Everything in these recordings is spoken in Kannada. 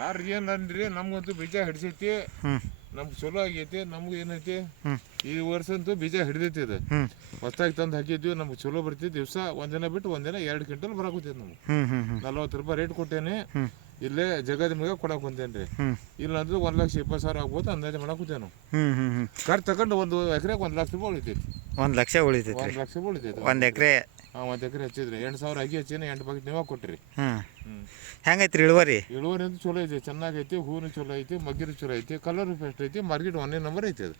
ಯಾರು ಏನಂದ್ರಿ ನಮ್ಗಂತೂ ಬೀಜ ಹಿಡಿಸೈತಿ. ನಮ್ಗೆ ಚಲೋ ಆಗೈತಿ. ನಮ್ಗೆ ಏನೈತಿ ಈ ವರ್ಷ ಅಂತೂ ಬೀಜ ಹಿಡಿದೈತಿ. ಅದು ಹೊಸ್ತಾಗಿ ತಂದು ಹಾಕಿದ್ವಿ. ನಮ್ಗೆ ಚಲೋ ಬರ್ತಿದ್ವಿ. ದಿವಸ ಒಂದಿನ ಬಿಟ್ಟು ಒಂದಿನ 2 ಕ್ವಿಂಟಲ್ ಬರಾಕತ್ತೈತಿ. ನಮ್ಗೆ 40 ರೂಪಾಯಿ ರೇಟ್ ಕೊಟ್ಟೇನೆ. ಇಲ್ಲೇ ಜಗದ ಮ್ಯಾಗ ಕೊಡಕ್ ಕುಂತೇನ್ರಿ. ಇಲ್ಲಾಂದ್ರೆ 1,20,000 ಆಗ್ಬೋದು ಅಂದಾಜು ಮಾಡಾಕುತ್ತೇವೆ ನಾವು. ಖರ್ಚು ತಗೊಂಡು 1 ಎಕರೆಗೆ 1 ಲಕ್ಷ ರೂಪಾಯಿ ಉಳಿತೈತಿ. 1 ಲಕ್ಷ ಉಳಿತೈತಿ. 1 ಲಕ್ಷ ರೂಪಾಯಿ ಉಳಿತೈತಿ 1 ಎಕರೆ. 1 ಎಕರೆ ಹಚ್ಚಿದ್ರಿ 8,000 ಆಗಿ ಹಚ್ಚೇನೆ. 8 ಪ್ಯಾಕೆಟ್ ನೀವಾಗ ಕೊಟ್ಟಿರಿ. ಹೆಂಗೈತ್ರಿ ಇಳುವರಿ? ಇಳುವರಿ ಅಂತೂ ಚಲೋ ಐತಿ. ಚೆನ್ನಾಗೈತಿ. ಹೂನು ಚಲೋ ಐತಿ. ಮಗ್ಗಿರು ಚಲೋ ಐತಿ. ಕಲರ್ ಬೆಸ್ಟ್ ಐತಿ. ಮಾರ್ಕೆಟ್ 1ನೇ ನಂಬರ್ ಐತಿ ಅದು.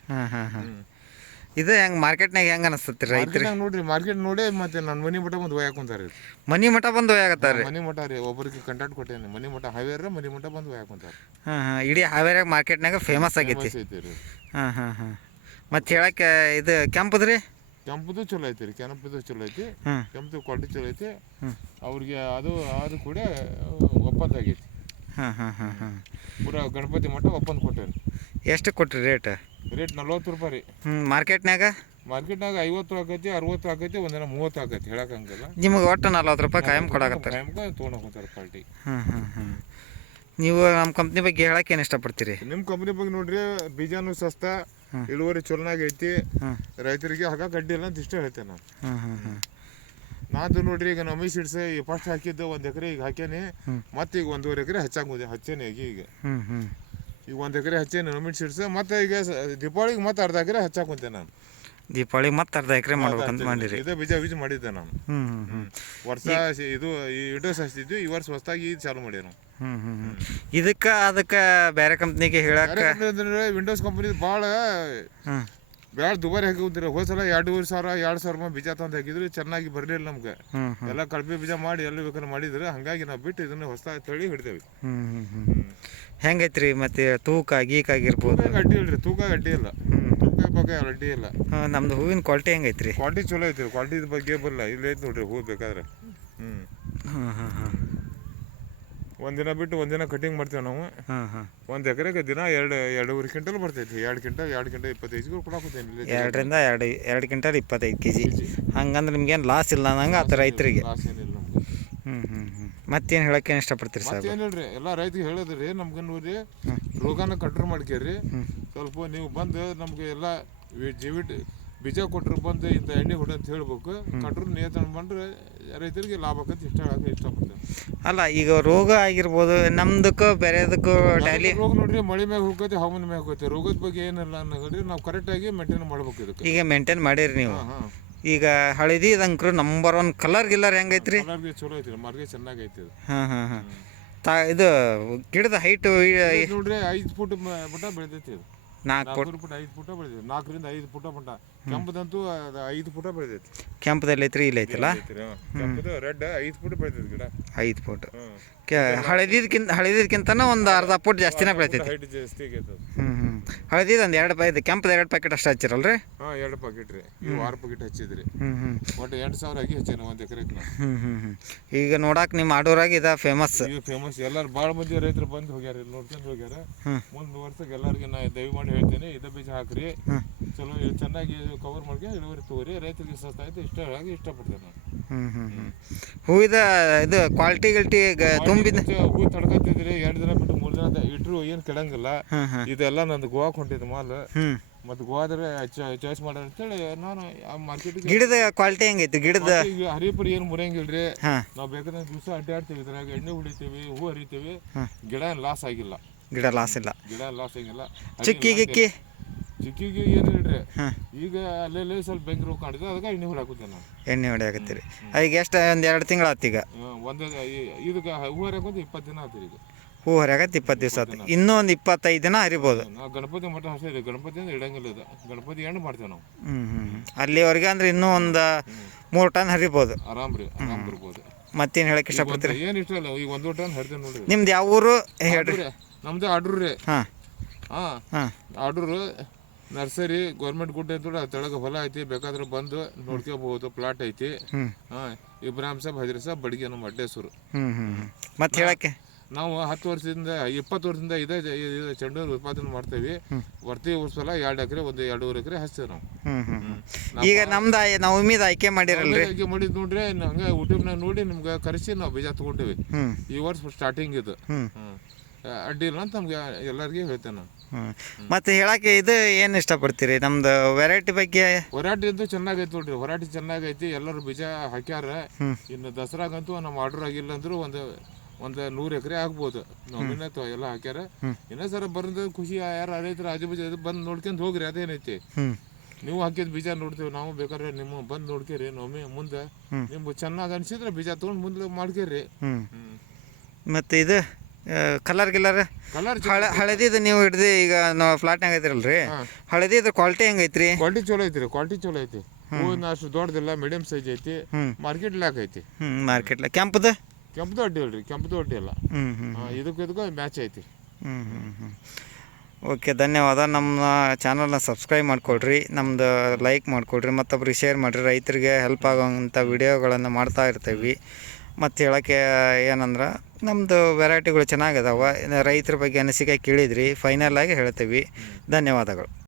ಇದು ಹೆಂಗೆ ಮಾರ್ಕೆಟ್ನಾಗ ಹೆಂಗೆ ಅನಿಸ್ತತಿ ರೈತರಿಗೆ? ನೋಡ್ರಿ ಮಾರ್ಕೆಟ್ ನೋಡಿ ಮತ್ತೆ ನಾನು ಮನಿ ಮಠ ಬಂದು ಒಯ್ಯಾಕ ಕುಂತಾರ. ಮನಿ ಮಠ ಬಂದು ಒಯ್ಯಾಕತ್ತಾರ? ಮನಿ ಮಠ ರೀ. ಒಬ್ಬರಿಗೆ ಕಾಂಟ್ಯಾಕ್ಟ್ ಕೊಟ್ಟೇನೆ. ಮನಿ ಮಠ ಹಾವೇರ ಮನಿ ಮಠ ಬಂದು ಒಯ್ಯಾಕ ಕುಂತಾರ. ಇಡೀ ಹಾವೇರಿಯಾಗ ಮಾರ್ಕೆಟ್ನಾಗ ಫೇಮಸ್ ಆಗೈತಿ. ಮತ್ತೆ ಹೇಳಕ್ಕೆ ಇದು ಕೆಂಪದ್ರಿ? ಕೆಂಪುದು ಚಲೋ ಐತಿ ರೀ. ಕೆಂಪುದು ಚಲೋ ಐತಿ. ಕೆಂಪು ಕ್ವಾಲಿಟಿ ಚಲೋ ಐತಿ. ಅವ್ರಿಗೆ ಅದು ಕೂಡ ಒಪ್ಪಂದ ಆಗೈತಿ. ಪೂರಾ ಗಣಪತಿ ಮಠ ಒಪ್ಪಂದ ಕೊಟ್ಟೇರಿ. ಎಷ್ಟು ಕೊಟ್ರಿ ರೇಟ್? ರೇಟ್ 40 ರೂಪಾಯಿ ರೀ. ಮಾರ್ಕೆಟ್ನಾಗ 50 ಆಕೈತಿ, 60 ಆಕೈತಿ, ಒಂದಿನ 30 ಆಕೈತಿ. ಹೇಳಕ್ಕಂಗಿಲ್ಲ. ನಿಮಗೆ ಒಟ್ಟು 40 ರೂಪಾಯಿ ಕಾಯಂ ಕೊಡಾಕತ್ತಾರೆ. ತೊಗೊಂಡು ಹೋಗ್ತಾರೆ ಪಾರ್ಟಿ. ನೀವು ನಮ್ಮ ಕಂಪ್ನಿ ಬಗ್ಗೆ ಹೇಳಕ್ಕೆ ಏನು ಇಷ್ಟಪಡ್ತೀರಿ? ನಿಮ್ಮ ಕಂಪ್ನಿ ಬಗ್ಗೆ ನೋಡ್ರಿ, ಬೀಜನೂ ಸಸ್ತ, ಇಳುವರಿ ಚಲೋನಾಗೈತಿ. ರೈತರಿಗೆ ಹಾಕಕ್ಕೆ ಅಡ್ಡಿ ಇಲ್ಲ ಅಂತ ಇಷ್ಟ ಹೇಳ್ತೇನೆ ನಾನು. ನಾದು ನೋಡ್ರಿ, ಈಗ ನಮ್ಮಿ ಸೀಡ್ಸ್ ಫಸ್ಟ್ ಹಾಕಿದ್ದು 1 ಎಕರೆ ಈಗ ಹಾಕೇನಿ. ಮತ್ತೆ ಈಗ 1.5 ಎಕರೆ ಹಚ್ಚೇನೆ. ಈಗ 1 ಎಕರೆ ಹಚ್ಚೇನಿ ನಮ್ಮಿ ಸೀಡ್ಸ್. ಮತ್ತೆ ಈಗ ದೀಪಾವಳಿಗೆ ಮತ್ತೆ ಅರ್ಧ ಎಕರೆ ಹಚ್ಚಾಕುಂತೆ ನಾನು. ದೀಪಾವಳಿಗೆ ಮತ್ತೆ ಅರ್ಧ ಎಕರೆ ಮಾಡ್ಬೇಕಂತ ಮಾಡಿರಿ? ಇದೇ ಬೀಜ ಮಾಡಿದ್ದೆ ನಾನು. ವರ್ಷ ಇದು ಇಡೋಸ್ ಹಚ್ತಿದ್ವಿ. ಈ ವರ್ಷ ಹೊಸದಾಗಿ ಇದು ಚಾಲು ಮಾಡಿ ನಾವು. ಅದಕ್ಕೆ ಬೇರೆ ಕಂಪ್ನಿಗೆ ಹೇಳಕ್ಕೆ ವಿಂಡೋಸ್ ಕಂಪ್ನಿ ಭಾಳ ದುಬಾರಿ ಹಾಕಿದ್ರಿ. ಹೋದ್ಸಲ 2,500 ರೂಪಾಯಿ ಬೀಜ ತಂದು ಹಾಕಿದ್ರು. ಚೆನ್ನಾಗಿ ಬರಲಿಲ್ಲ ನಮ್ಗೆ. ಎಲ್ಲ ಕಳಪೆ ಬೀಜ ಮಾಡಿ ಎಲ್ಲ ಬೇಕಾದ್ರೆ ಮಾಡಿದ್ರು. ಹಂಗಾಗಿ ನಾವು ಬಿಟ್ಟು ಇದನ್ನ ಹೊಸ ತಳಿ ಹಿಡಿದೇವಿ. ಹೆಂಗೈತ್ರಿ ಮತ್ತೆ ತೂಕ ಗೀಕ ಆಗಿರ್ಬೋದು? ಅಡ್ಡಿ ಇಲ್ರಿ. ತೂಕ ಅಡ್ಡಿ ಇಲ್ಲ. ತೂಕ ಬಗ್ಗೆ ಅಡ್ಡಿ ಇಲ್ಲ. ನಮ್ದು ಹೂವಿನ ಕ್ವಾಲಿಟಿ ಹೆಂಗೈತ್ರಿ? ಕ್ವಾಲಿಟಿ ಚಲೋ ಐತ್ರಿ. ಕ್ವಾಲಿಟಿ ಬಗ್ಗೆ ಬರಲ್ಲ. ಇಲ್ಲ ಐತಿ ನೋಡ್ರಿ ಹೂ ಬೇಕಾದ್ರೆ. ಒಂದಿನ ಬಿಟ್ಟು ಒಂದಿನ ಕಟಿಂಗ್ ಮಾಡ್ತೇವೆ ನಾವು. 1 ಎಕರೆಗೆ ದಿನ 2.5 ಕ್ವಿಂಟಲ್ ಬರ್ತೈತಿ. 2 ಕ್ವಿಂಟಲ್ 25 ಕೊಡಾಕುತ್ತೇನೆ. 2 quintal 25 kg. ಹಂಗಂದ್ರೆ ನಿಮ್ಗೇನು ಲಾಸ್ ಇಲ್ಲ ಅನ್ನಂಗೆ ಆತ ರೈತರಿಗೆ? ಲಾಸ್ ಏನಿಲ್ಲ. ಮತ್ತೇನು ಹೇಳಕ್ಕೆ ಇಷ್ಟಪಡ್ತೀರಿ ಸರ್? ಏನಿಲ್ರಿ, ಎಲ್ಲ ರೈತರಿಗೆ ಹೇಳೋದ್ರಿ, ನಮ್ಗೆ ನೋಡ್ರಿ ರೋಗನ ಕಂಟ್ರೋಲ್ ಮಾಡ್ಕೇರಿ. ಸ್ವಲ್ಪ ನೀವು ಬಂದು ನಮ್ಗೆ ಎಲ್ಲ ಬೀಜ ಕೊಟ್ಟರು ಬಂದು ಇಂಥ ಎಣ್ಣೆ ಹೊಡೆ ಅಂತ ಹೇಳ್ಬೇಕು. ಕಂಟ್ರೋಲ್ ನಿಯಂತ್ರಣ ಮಾಡ್ರೆ ರೈತರಿಗೆ ಲಾಭ ಆಕತಿ. ಇಷ್ಟಪಡ್ತೇವೆ. ಅಲ್ಲ, ಈಗ ರೋಗ ಆಗಿರ್ಬೋದು ನಮ್ದಕ್ಕೂ ಬೇರೆದಕ್ಕೂ ಡೈಲಿ ರೋಗ ನೋಡ್ರಿ, ಮಳೆ ಮ್ಯಾಗ ಹೋಗ್ತೈತಿ, ಹವಾಮಾನ ಮ್ಯಾಗ ಹೋಗ್ತೈತಿ. ರೋಗದ ಬಗ್ಗೆ ಏನಿಲ್ಲ ಅನ್ನೋದ್ರಿ ನಾವು ಕರೆಕ್ಟಾಗಿ ಮೇಂಟೈನ್ ಮಾಡ್ಬೇಕು. ಇದಕ್ಕೆ ಈಗ ಮೇಂಟೈನ್ ಮಾಡಿರಿ ನೀವು. ಈಗ ಹಳದಿ ಅಂಕ್ರು ನಂಬರ್ 1 ಕಲರ್ ಗಿಲ್ಲರ್ ಹೆಂಗೈತ್ರಿ? ಕಲರ್ಗೆ ಚಲೋ ಐತ್ರಿ. ಮಾರ್ಗೆ ಚೆನ್ನಾಗೈತಿ. ಇದು ಗಿಡದ ಹೈಟ್ ನೋಡ್ರಿ 5 ಫುಟ್ ಮಟ್ಟ ಬೆಳೆದೈತಿ. 4 ಫುಟ್ 5 ಫುಟ ಬೆಳೆದೈತಿ. 4 ರಿಂದ 5 ಫುಟ ಮಟ್ಟ. ಕೆಂಪದಂತೂ 5 ಫುಟ ಬೆಳೆದೈತಿ. ಕೆಂಪದಲ್ಲಿ ಐತ್ರಿ, ಇಲ್ಲ ಐತಿಲ್ಲ? ಕೆಂಪದು ರೆಡ್ 5 ಫುಟ್ ಬೆಳೆದೈತಿ ಗಿಡ. 5 ಫುಟ್. ಹಳದಿದ್ಕಿಂತನೂ ಒಂದು ಅರ್ಧ ಫುಟ್ ಜಾಸ್ತಿನೇ ಬೆಳಿತೈತಿ. ಹೈಟ್ ಜಾಸ್ತಿ ಆಗೈತೆ. ಹಳದಿದ್ದು ಒಂದು 2 ಪ್ಯಾಕೆಟ್, ಕೆಂಪದ 2 ಪ್ಯಾಕೆಟ್ ಅಷ್ಟು ಹಚ್ಚಿರಲ್ರಿ? 2 ಪ್ಯಾಕೆಟ್ ರೀ. 6 ಪ್ಯಾಕೆಟ್ ಹಚ್ಚಿದ್ರಿ. ಒಟ್ಟು 8,000 ಆಗಿ ಹಚ್ಚೇನೆ 1 ಎಕರೆಗೆ. ಈಗ ನೋಡಕ್ಕೆ ನಿಮ್ಮ ಆಡೂರಾಗ ಇದ ಫೇಮಸ್. ಫೇಮಸ್. ಎಲ್ಲರೂ ಭಾಳ ಮಂದಿ ರೈತರು ಬಂದು ಹೋಗ್ಯಾರ, ಇಲ್ಲಿ ನೋಡ್ಕೊಂಡು ಹೋಗ್ಯಾರ. ಮುಂದೆ ವರ್ಷಕ್ಕೆ ಎಲ್ಲರಿಗೆ ನಾ ದಯಮಾಡಿ ಹೇಳ್ತೇನೆ, ಇದೇ ಬೀಜ ಹಾಕ್ರಿ. ಚಲೋ ಚೆನ್ನಾಗಿ ಕವರ್ ಮಾಡ್ಕೊಂಡು ಇಳುವರಿ ತಗೋರಿ. ರೈತರಿಗೆ ಸಸ್ತ ಆಯ್ತು ಇಷ್ಟಪಡ್ತೇನೆ ನಾನು. ಹೂವಿದ ಇದು ಕ್ವಾಲಿಟಿ ತುಂಬಿದ ಹೂ ತಡ್ಕೊತಿದ್ರಿ. 2 ದಿನ ಬಿಟ್ಟು 3 ದಿನ ಇಟ್ಟರು ಏನು ಕೆಡಂಗಿಲ್ಲ. ಇದೆಲ್ಲ ನಂದು ಗೋವಾಕ್ಕೆ ಹೊಂಟಿದ್ದು ಮಾಲ್. ಮತ್ತು ಗೋವಾದ್ರೆ ಚಾಯ್ಸ್ ಮಾಡೋಣ ಅಂತೇಳಿ ನಾನು ಮಾರ್ಕೆಟಿಗೆ. ಗಿಡದ ಕ್ವಾಲಿಟಿ ಹೆಂಗೈತಿ? ಗಿಡದ ಹರಿಪರಿ ಏನು ಮುರಿಯಂಗಿಲ್ರಿ. ನಾವು ಬೇಕಾದ್ರೆ ದಿವಸ ಅಡ್ಡಾಡ್ತೀವಿ. ಇದ್ರಾಗ ಎಣ್ಣೆ ಹೊಡಿತೀವಿ, ಹೂ ಹರಿತೀವಿ. ಗಿಡ ಲಾಸ್ ಆಗಿಲ್ಲ. ಗಿಡ ಲಾಸ್ ಆಗಿಲ್ಲ. ಚಿಕ್ಕಿಗೆ ಏನು ಹೇಳ್ರಿ, ಈಗ ಅಲ್ಲೇ ಸ್ವಲ್ಪ ಬೆಂಕಿ ರೋಗ ಕಾಣಿದೆ. ಅದಕ್ಕೆ ಎಣ್ಣೆ ಹೊಡಾಕುತ್ತೇನೆ ನಾನು. ಎಣ್ಣೆ ಹೊಡಿಯಾಕತ್ತೀರಿ? ಈಗ ಎಷ್ಟು ಒಂದು 2 ತಿಂಗಳು ಆತು. ಈಗ ಇದಕ್ಕೆ ಹೂ ಹರಿಯಾಕೊಂದು 20 ದಿನ ಆತೀರಿ. ಈಗ ಹೂ ಹರಿಯಾಕತ್ತೆ 20 ದಿವಸ ಆತು. ಇನ್ನೂ ಒಂದು 25 ದಿನ ಹರಿಬೋದು. ನಾವು ಗಣಪತಿ ಮಠ ಹಚ್ಚಿದ್ರಿ. ಗಣಪತಿ ಅಂದ್ರೆ ಇಡಂಗಿಲ್ಲ. ಇದು ಗಣಪತಿ ಎಣ್ಣೆ ಮಾಡ್ತೇವೆ ನಾವು. ಅಲ್ಲಿವರೆಗೆ ಅಂದ್ರೆ ಇನ್ನೂ ಒಂದು 3 ಟನ್ ಹರಿಬೋದು. ಆರಾಮ್ ಬರ್ಬೋದು. ಮತ್ತೇನು ಹೇಳಕ್ಕೆ ಇಷ್ಟಪಡ್ತೀರಿ? ಏನು ಇಷ್ಟ ಇಲ್ಲ. ಈಗ 1 ಟನ್ ಹರಿತೇನೆ ನೋಡ್ರಿ. ನಿಮ್ದು ಯಾವ ಊರು ಹೇಳ್ರಿ? ನಮ್ದು ಆಡ್ರು ರೀ. Order nursery. ಗೌರ್ಮೆಂಟ್ ಗುಡ್ಡ ಅಂತ ತೆಳಗ ಹೊಲ ಐತಿ. ಬೇಕಾದ್ರೆ ಬಂದು ನೋಡ್ಕೋಬಹುದು. ಪ್ಲಾಟ್ ಐತಿ. ಇಬ್ರಾಹಿಂ ಸಾಬ್ ಹಜರಿ ಸಾಬ್ ಬಡಿಗೆ ನಮ್ಮ ಅಡ್ಡೇಸೂರು. ಮತ್ತೆ ಹೇಳಕ್ಕೆ ನಾವು 10 ವರ್ಷದಿಂದ 20 ವರ್ಷದಿಂದ ಇದೇ ಚೆಂಡು ಉತ್ಪಾದನೆ ಮಾಡ್ತೇವೆ. ವರ್ಷ 2 ಎಕರೆ 2.5 ಎಕರೆ ಹಚ್ತೇವೆ ನಾವು. ಈಗ ನಮ್ದು ನಾವು ಉಮ್ಮಿದ ಆಯ್ಕೆ ಮಾಡಿರಲ್ರಿ? ಆಯ್ಕೆ ಮಾಡಿದ್ ನೋಡ್ರಿ. ಹಂಗೆ ಯೂಟ್ಯೂಬ್ನಾಗ ನೋಡಿ ನಿಮ್ಗೆ ಕರೆಸಿ ನಾವು ಬೀಜ ತಗೊಂಡೇವಿ. ಈ ವರ್ಷ ಸ್ಟಾರ್ಟಿಂಗ್ ಇದು. ಅಡ್ಡಿ ಇಲ್ಲ ಅಂತ ನಮ್ಗೆ ಎಲ್ಲರಿಗೆ ಹೇಳ್ತೇನೆ ನಾನು. ಮತ್ತು ಹೇಳಕ್ಕೆ ಇದು ಏನು ಇಷ್ಟಪಡ್ತೀರಿ ನಮ್ದು ವೆರೈಟಿ ಬಗ್ಗೆ? ಹೊರಾಟಿ ಅಂತೂ ಚೆನ್ನಾಗೈತೆ ನೋಡ್ರಿ, ಹೊರಾಟಿ ಚೆನ್ನಾಗೈತಿ, ಎಲ್ಲರೂ ಬೀಜ ಹಾಕ್ಯಾರ. ಇನ್ನು ದಸರಾಗಂತೂ ನಮ್ಮ ಆರ್ಡರ್ ಆಗಿಲ್ಲ ಅಂದ್ರೂ ಒಂದು 100 ಎಕರೆ ಆಗ್ಬೋದು. ನಮ್ಮಿನ ಎಲ್ಲ ಹಾಕ್ಯಾರ. ಇನ್ನೂ ಸರ ಬರೋದು ಖುಷಿ, ಯಾರು ರೈತರು ಆಜು ಬಾಜು ಬಂದು ನೋಡ್ಕೊಂಡು ಹೋಗ್ರಿ, ಅದೇನೈತಿ. ನೀವು ಹಾಕಿದ ಬೀಜ ನೋಡ್ತೀವಿ ನಾವು, ಬೇಕಾದ್ರೆ ನಿಮ್ಮ ಬಂದು ನೋಡ್ಕೇರಿ. ನಮ್ಮಿ ಮುಂದೆ ನಿಮ್ಗೆ ಚೆನ್ನಾಗಿ ಅನ್ಸಿದ್ರೆ ಬೀಜ ತೊಗೊಂಡು ಮುಂದೆ ಮಾಡ್ಕೇರಿ. ಮತ್ತು ಇದು ಕಲರ್ ಗಿಲ್ಲರ್ ಹಳದಿದು ನೀವು ಹಿಡ್ದು ಈಗ ನಾವು ಫ್ಲಾಟ್ನಾಗ ಐತಿರಲ್ರಿ, ಹಳದಿದು ಕ್ವಾಲಿಟಿ ಹೆಂಗೈತ್ರಿ? ಕ್ವಾಲಿಟಿ ಚಲೋ ಐತ್ರಿ, ಕ್ವಾಲಿಟಿ ಚಲೋ ಐತಿ. ಹೂವಿನ ಅಷ್ಟು ದೊಡ್ಡದಿಲ್ಲ, ಮೀಡಿಯಂ ಸೈಜ್ ಐತಿ. ಮಾರ್ಕೆಟ್ ಲಾಕ್ ಐತಿ. ಮಾರ್ಕೆಟ್ಲ ಕೆಂಪದು ಅಡ್ಡಿ ಇಲ್ರಿ, ಕೆಂಪದು ಅಡ್ಡಿ ಇಲ್ಲ. ಇದಕ್ಕೂ ಮ್ಯಾಚ್ ಐತಿ. ಓಕೆ, ಧನ್ಯವಾದ. ನಮ್ಮ ಚಾನಲ್ನ ಸಬ್ಸ್ಕ್ರೈಬ್ ಮಾಡ್ಕೊಳ್ರಿ, ನಮ್ಮದು ಲೈಕ್ ಮಾಡ್ಕೊಳ್ರಿ, ಮತ್ತೊಬ್ರಿಗೆ ಶೇರ್ ಮಾಡಿರಿ. ರೈತರಿಗೆ ಹೆಲ್ಪ್ ಆಗೋಂಥ ವಿಡಿಯೋಗಳನ್ನು ಮಾಡ್ತಾ ಇರ್ತೀವಿ. ಮತ್ತು ಹೇಳೋಕ್ಕೆ ಏನಂದ್ರೆ ನಮ್ಮದು ವೆರೈಟಿಗಳು ಚೆನ್ನಾಗಿದಾವೆ. ರೈತರ ಬಗ್ಗೆ ಅನಿಸಿಕೆ ಕೇಳಿದ್ರಿ, ಫೈನಲ್ ಆಗಿ ಹೇಳ್ತೀವಿ. ಧನ್ಯವಾದಗಳು.